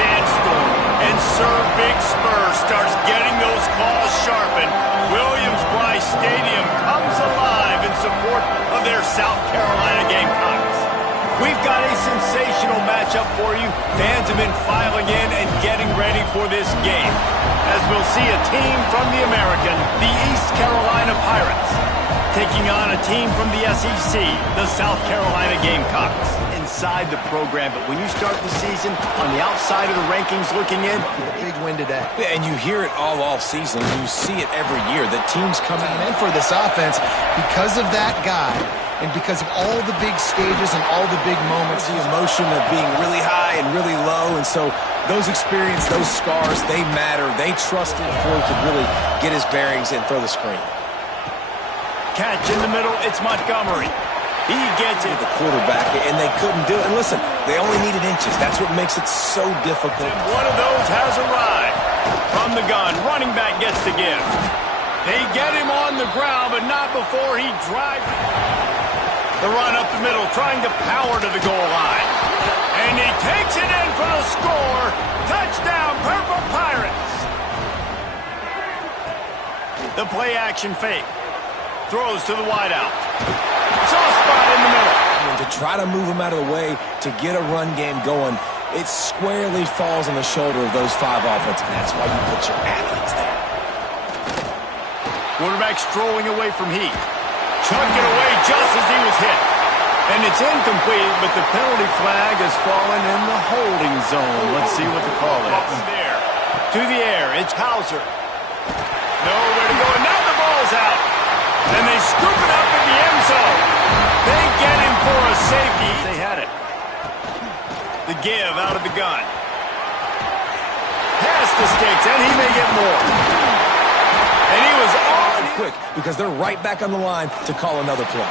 sandstorm, and Sir Big Spur starts getting those claws sharpened, Williams-Brice Stadium comes alive in support of their South Carolina Gamecocks. We've got a sensational matchup for you. Fans have been filing in and getting ready for this game, as we'll see a team from the American, the East Carolina Pirates, taking on a team from the SEC, the South Carolina Gamecocks. Inside the program, but when you start the season on the outside of the rankings looking in, big win today. Yeah, and you hear it all season. You see it every year. The team's coming in for this offense because of that guy and because of all the big stages and all the big moments. The emotion of being really high and really low, and so those experiences, those scars, they matter. They trusted before he could really get his bearings and throw the screen. Catch in the middle, it's Montgomery. He gets it. The quarterback, and they couldn't do it. And listen, they only needed inches. That's what makes it so difficult. And one of those has arrived. From the gun, running back gets to give. They get him on the ground, but not before he drives. The run up the middle, trying to power to the goal line. And he takes it in for the score. Touchdown, Purple Pirates. The play action fake. Throws to the wideout. Soft spot in the middle. And to try to move him out of the way to get a run game going, it squarely falls on the shoulder of those five offensive. That's why you put your athletes there. Quarterback strolling away from Heath. Chucked it away just as he was hit. And it's incomplete, but the penalty flag has fallen in the holding zone. Let's see what the call is. There. To the air, it's Hauser. Nowhere to go, and now the ball's out. And they scoop it up in the end zone. They get him for a safety. They had it. The give out of the gun. Past the sticks, and he may get more. And he was on quick because they're right back on the line to call another play.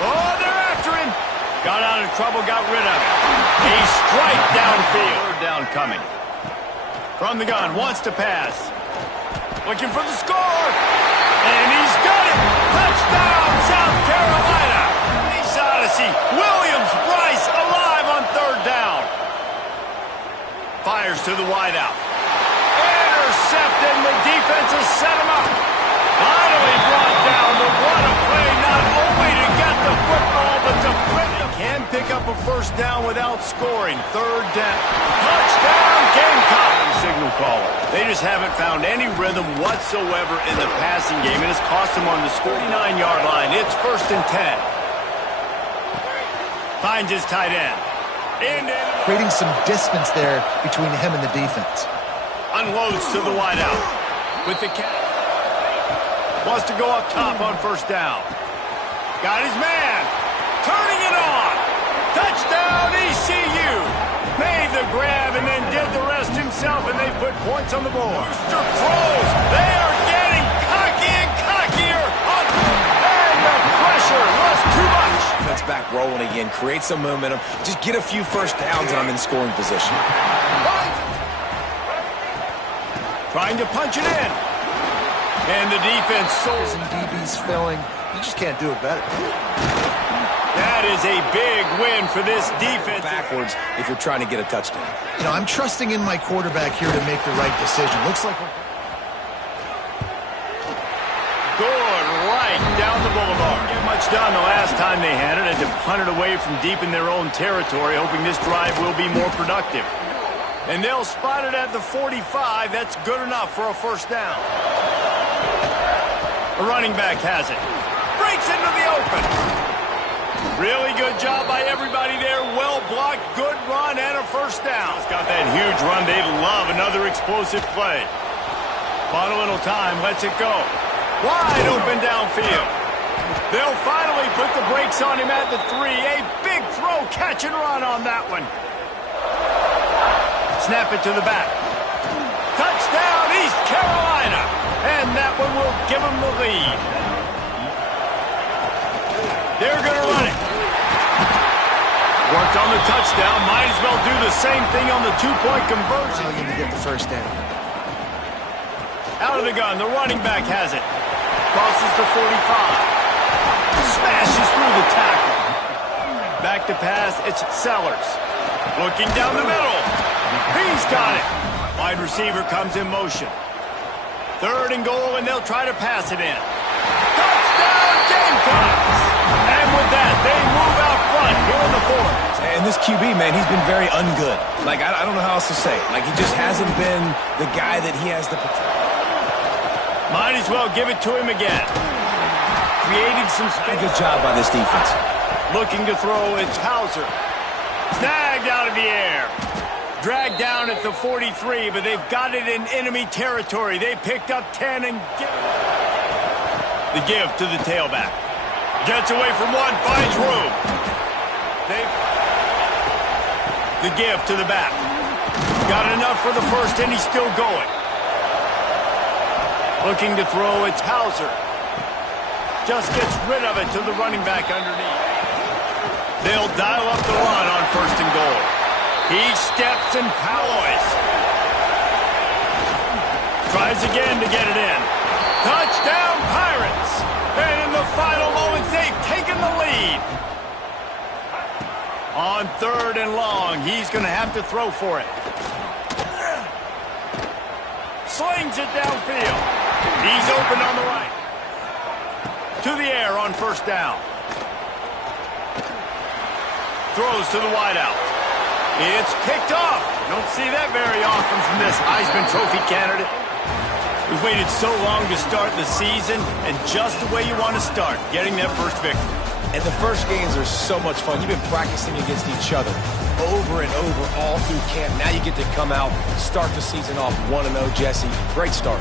Oh, they're after him. Got out of trouble, got rid of it. A strike downfield. Third down coming. From the gun, wants to pass. Looking for the score. And he's got it. Touchdown, South Carolina. Ace Odyssey. Williams-Brice alive on third down. Fires to the wideout. Intercepted, and the defense has set him up. Finally brought down, but what a play, not only to get the football, but to flip it. Can pick up a first down without scoring. Third down. Touchdown, Gamecock. Signal caller. They just haven't found any rhythm whatsoever in the passing game, and it's cost them on the 49-yard line. It's 1st and 10. Finds his tight end. Creating some distance there between him and the defense. Unloads to the wideout. With the catch. Wants to go up top on first down. Got his man. Turning it on. Touchdown, ECU. Made the grab and then did the rest himself, and they put points on the board. Mr. Pros, they are getting cocky and cockier. And the pressure was too much. Defense back rolling again. Create some momentum. Just get a few first downs, and I'm in scoring position. Trying to punch it in. And the defense sold. And DB's filling. You just can't do it better. That is a big win for this defense. Backwards if you're trying to get a touchdown. You know, I'm trusting in my quarterback here to make the right decision. Looks like we're... Good right down the boulevard. Didn't get much done the last time they had it. Had to punt it away from deep in their own territory, hoping this drive will be more productive. And they'll spot it at the 45. That's good enough for a first down. The running back has it. Breaks into the open. Really good job by everybody there. Well blocked, good run, and a first down. It's got that huge run. They'd love another explosive play. Bought a little time, lets it go. Wide open downfield. They'll finally put the brakes on him at the 3. A big throw, catch and run on that one. Snap it to the back. Touchdown, East Carolina. And that one will give them the lead. They're going to run it. Worked on the touchdown. Might as well do the same thing on the two-point conversion. Going to get the first down. Out of the gun. The running back has it. Crosses the 45. Smashes through the tackle. Back to pass. It's Sellers. Looking down the middle. He's got it. Wide receiver comes in motion. 3rd and goal, and they'll try to pass it in. Touchdown, Gamecocks! And with that, they move out front here in the 4th. And this QB, man, he's been very ungood. Like, I don't know how else to say it. Like, he just hasn't been the guy that he has the potential. Might as well give it to him again. Creating some space. Good job by this defense. Looking to throw, it's Hauser. Snagged out of the air. Dragged down at the 43, but they've got it in enemy territory. They picked up 10 and the give to the tailback. Gets away from one, finds room. The give to the back. Got enough for the first, and he's still going. Looking to throw, it's Hauser. Just gets rid of it to the running back underneath. They'll dial up the run on 1st and goal. He steps and powers. Tries again to get it in. Touchdown, Pirates! And in the final moments, they've taken the lead. On 3rd and long, he's going to have to throw for it. Slings it downfield. He's open on the right. To the air on 1st down. Throws to the wideout. It's picked off. Don't see that very often from this Heisman Trophy candidate. We've waited so long to start the season, and just the way you want to start, getting that first victory. And the first games are so much fun. You've been practicing against each other over and over all through camp. Now you get to come out, start the season off 1-0, Jesse. Great start.